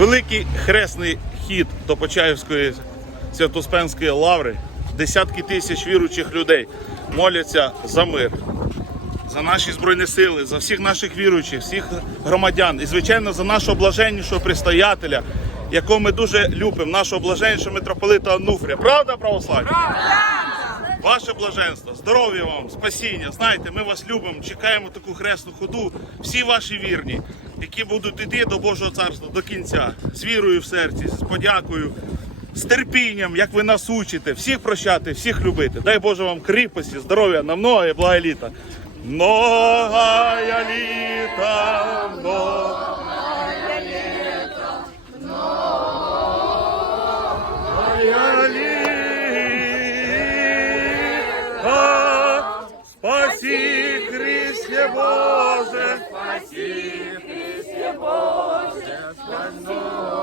Великий хресний хід до Почаївської Святоспенської лаври. Десятки тисяч віруючих людей моляться за мир, за наші збройні сили, за всіх наших віруючих, всіх громадян і, звичайно, за нашого блаженнішого предстоятеля, якого ми дуже любимо, нашого блаженнішого митрополита Ануфрія. Правда, православні? Ваше блаженство, здоров'я вам, спасіння. Знаєте, ми вас любимо, чекаємо таку хресну ходу. Всі ваші вірні, які будуть йти до Божого царства до кінця, з вірою в серці, з подякою, з терпінням, як ви нас учите, всіх прощати, всіх любити. Дай Боже вам кріпості, здоров'я на многое благо літа. Многая літа, много. Спаси Христе Боже, спаси Lord.